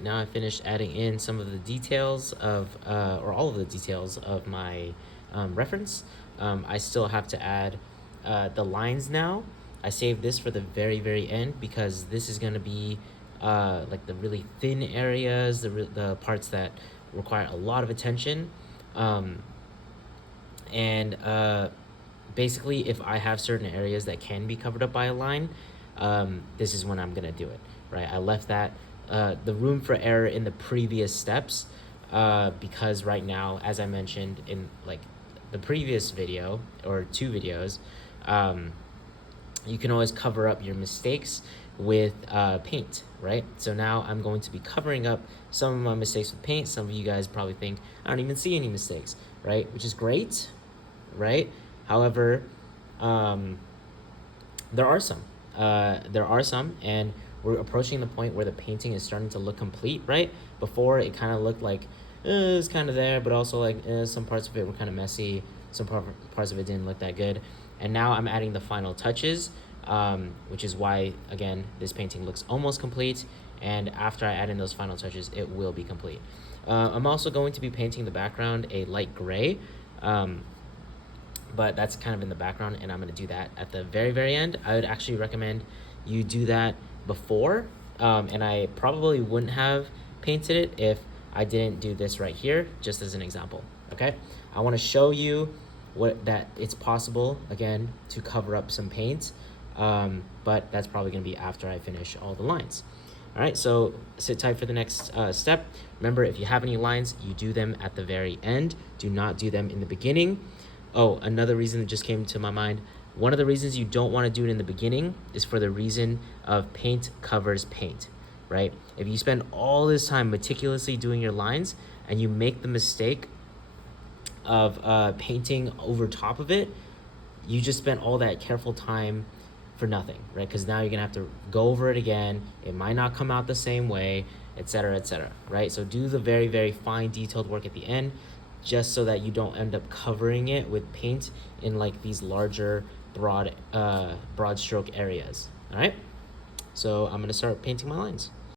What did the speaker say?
Now I finished adding in some of the details of, or all of the details of my reference. I still have to add the lines now. I saved this for the very end because this is going to be like the really thin areas, the parts that require a lot of attention. And basically, if I have certain areas that can be covered up by a line, this is when I'm gonna do it, right? I left that the room for error in the previous steps because right now, as I mentioned in like the previous video or two videos, you can always cover up your mistakes with paint, right? So now I'm going to be covering up some of my mistakes with paint. Some of you guys probably think I don't even see any mistakes, right? Which is great, right? However, there are some. And we're approaching the point where the painting is starting to look complete, right? Before it kind of looked like it's kind of there, but also like some parts of it were kind of messy. Some parts of it didn't look that good. And now I'm adding the final touches, which is why, again, this painting looks almost complete. And after I add in those final touches, it will be complete. I'm also going to be painting the background a light gray. But that's kind of in the background, and I'm going to do that at the very end. I would actually recommend you do that before, and I probably wouldn't have painted it if I didn't do this right here, just as an example, okay? I want to show you that it's possible, again, to cover up some paint, but that's probably going to be after I finish all the lines. All right, so sit tight for the next step. Remember, if you have any lines, you do them at the very end. Do not do them in the beginning. Oh, another reason that just came to my mind. One of the reasons you don't want to do it in the beginning is for the reason of paint covers paint, right? If you spend all this time meticulously doing your lines and you make the mistake of painting over top of it, you just spent all that careful time for nothing, right? Because now you're gonna have to go over it again. It might not come out the same way, etc., right? So do the very fine detailed work at the end, just so that you don't end up covering it with paint in like these larger broad stroke areas. All right, so I'm gonna start painting my lines.